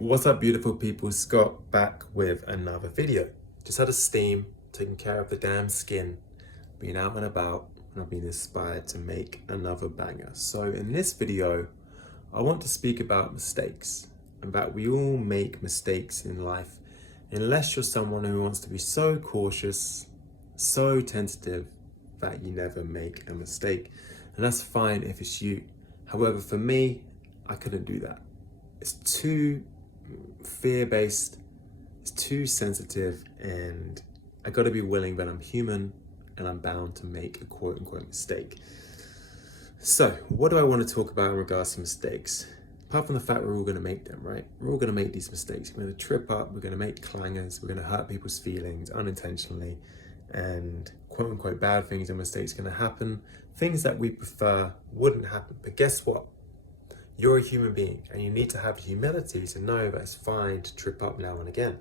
What's up, beautiful people? Scott back with another video. Just had a steam, taking care of the damn skin, being out and about, and I've been inspired to make another banger. So in this video, I want to speak about mistakes, and that we all make mistakes in life, unless you're someone who wants to be so cautious, so tentative, that you never make a mistake. And that's fine if it's you. However, for me, I couldn't do that. It's too fear-based, it's too sensitive, and I gotta be willing that I'm human and I'm bound to make a quote-unquote mistake. So what do I want to talk about in regards to mistakes? Apart from the fact we're all gonna make them, right? We're all gonna make these mistakes. We're gonna trip up, we're gonna make clangers, we're gonna hurt people's feelings unintentionally, and quote-unquote bad things and mistakes gonna happen. Things that we prefer wouldn't happen, but guess what? You're a human being and you need to have humility to know that it's fine to trip up now and again.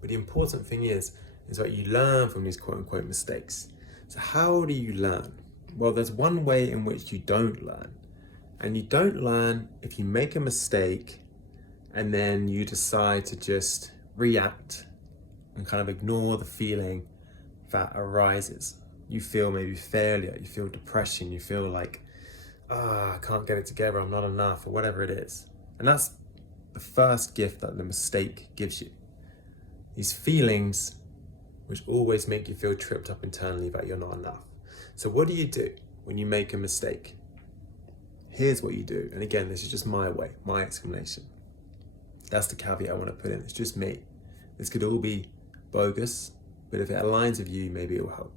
But the important thing is that you learn from these quote-unquote mistakes. So how do you learn? Well, there's one way in which you don't learn. And you don't learn if you make a mistake and then you decide to just react and kind of ignore the feeling that arises. You feel maybe failure, you feel depression, you feel like, I can't get it together, I'm not enough, or whatever it is. And that's the first gift that the mistake gives you. These feelings which always make you feel tripped up internally that you're not enough. So what do you do when you make a mistake? Here's what you do. And again, this is just my way, my explanation. That's the caveat I want to put in. It's just me. This could all be bogus, but if it aligns with you, maybe it will help.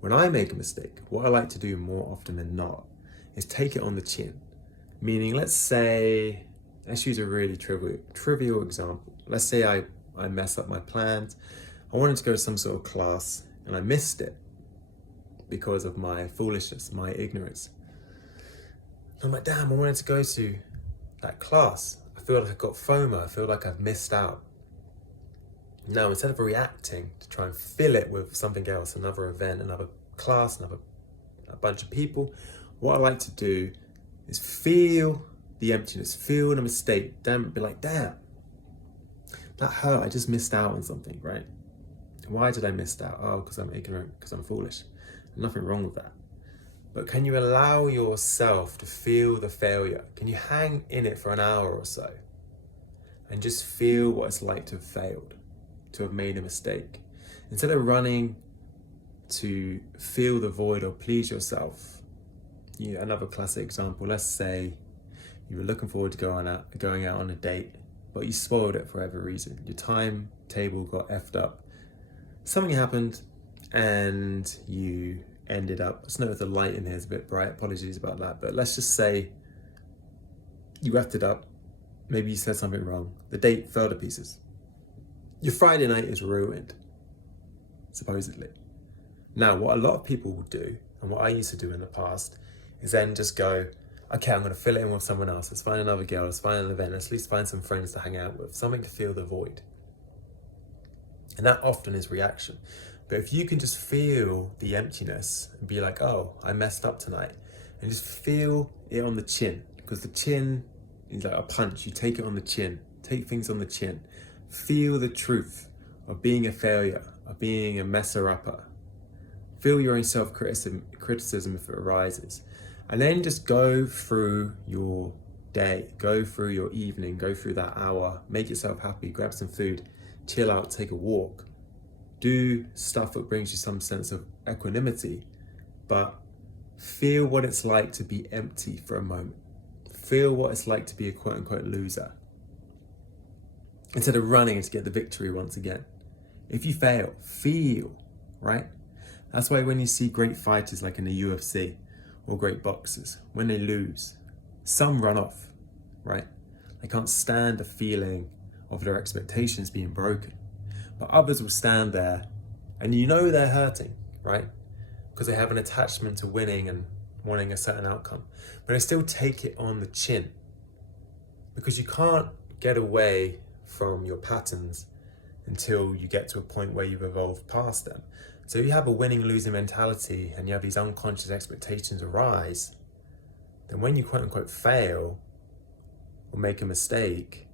When I make a mistake, what I like to do more often than not is take it on the chin. Meaning, let's use a really trivial example. Let's say I mess up my plans. I wanted to go to some sort of class and I missed it because of my foolishness, my ignorance. I'm like, damn, I wanted to go to that class. I feel like I've got FOMO, I feel like I've missed out. Now, instead of reacting to try and fill it with something else, another event, another class, a bunch of people, what I like to do is feel the emptiness, feel the mistake, be like, damn, that hurt, I just missed out on something, right? Why did I miss out? Oh, because I'm ignorant, because I'm foolish. Nothing wrong with that. But can you allow yourself to feel the failure? Can you hang in it for an hour or so and just feel what it's like to have failed, to have made a mistake? Instead of running to fill the void or please yourself. Another classic example, let's say you were looking forward to going out on a date, but you spoiled it for whatever reason. Your timetable got effed up. Something happened and you ended up, I just know the light in here is a bit bright, apologies about that, but let's just say you effed it up. Maybe you said something wrong. The date fell to pieces. Your Friday night is ruined, supposedly. Now, what a lot of people will do, and what I used to do in the past, is then just go, okay, I'm gonna fill it in with someone else. Let's find another girl, let's find an event, let's at least find some friends to hang out with, something to fill the void. And that often is reaction. But if you can just feel the emptiness and be like, oh, I messed up tonight, and just feel it on the chin, because the chin is like a punch, you take it on the chin, take things on the chin. Feel the truth of being a failure, of being a messer-upper. Feel your own self-criticism if it arises. And then just go through your day, go through your evening, go through that hour, make yourself happy, grab some food, chill out, take a walk. Do stuff that brings you some sense of equanimity, but feel what it's like to be empty for a moment. Feel what it's like to be a quote-unquote loser, instead of running to get the victory once again. If you fail, feel, right? That's why when you see great fighters like in the UFC or great boxers, when they lose, some run off, right? They can't stand the feeling of their expectations being broken. But others will stand there and you know they're hurting, right? Because they have an attachment to winning and wanting a certain outcome. But they still take it on the chin, because you can't get away from your patterns until you get to a point where you've evolved past them. So if you have a winning losing mentality and you have these unconscious expectations arise, then when you quote unquote fail or make a mistake,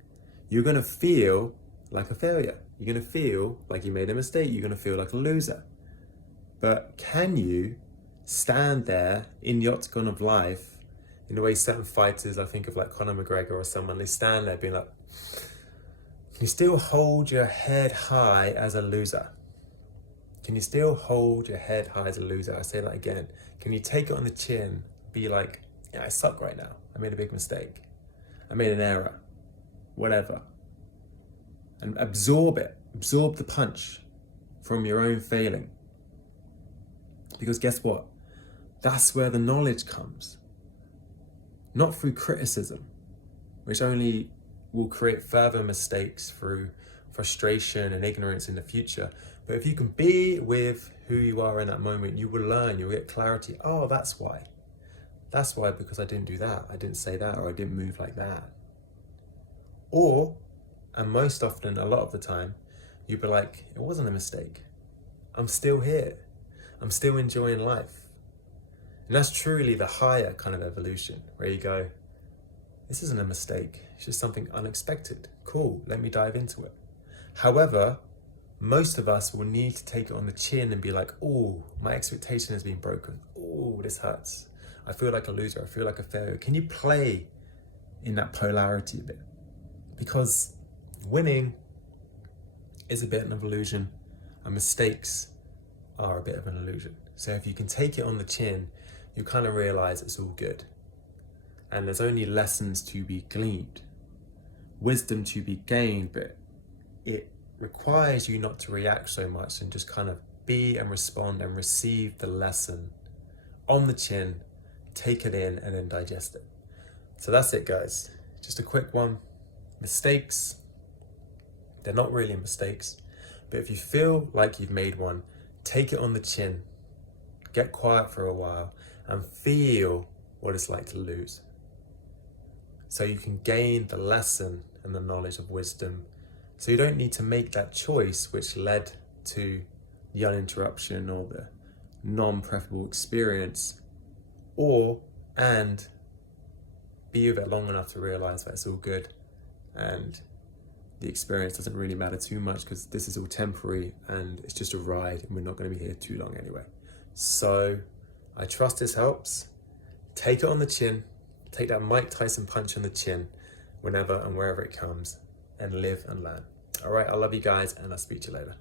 you're going to feel like a failure. You're going to feel like you made a mistake. You're going to feel like a loser. But can you stand there in the octagon of life in the way certain fighters, I think of like Conor McGregor or someone, they stand there being like, can you still hold your head high as a loser? Can you still hold your head high as a loser? I say that again. Can you take it on the chin, be like, yeah, I suck right now. I made a big mistake. I made an error. Whatever. And absorb it. Absorb the punch from your own failing. Because guess what? That's where the knowledge comes. Not through criticism, which only will create further mistakes through frustration and ignorance in the future. But if you can be with who you are in that moment, you will learn, you'll get clarity. Oh, that's why. That's why, because I didn't do that. I didn't say that, or I didn't move like that. Or, and most often, a lot of the time, you'll be like, it wasn't a mistake. I'm still here. I'm still enjoying life. And that's truly the higher kind of evolution, where you go, this isn't a mistake. It's just something unexpected. Cool, let me dive into it. However, most of us will need to take it on the chin and be like, oh, my expectation has been broken. Oh, this hurts. I feel like a loser. I feel like a failure. Can you play in that polarity a bit? Because winning is a bit of an illusion, and mistakes are a bit of an illusion. So if you can take it on the chin, you kind of realize it's all good. And there's only lessons to be gleaned, wisdom to be gained, but it requires you not to react so much and just kind of be and respond and receive the lesson on the chin, take it in, and then digest it. So that's it, guys. Just a quick one. Mistakes, they're not really mistakes, but if you feel like you've made one, take it on the chin, get quiet for a while, and feel what it's like to lose. So you can gain the lesson and the knowledge of wisdom. So you don't need to make that choice which led to the uninterruption or the non-preferable experience, and be with it long enough to realize that it's all good and the experience doesn't really matter too much because this is all temporary and it's just a ride and we're not going to be here too long anyway. So I trust this helps. Take it on the chin. Take that Mike Tyson punch on the chin whenever and wherever it comes, and live and learn. All right, I love you guys, and I'll speak to you later.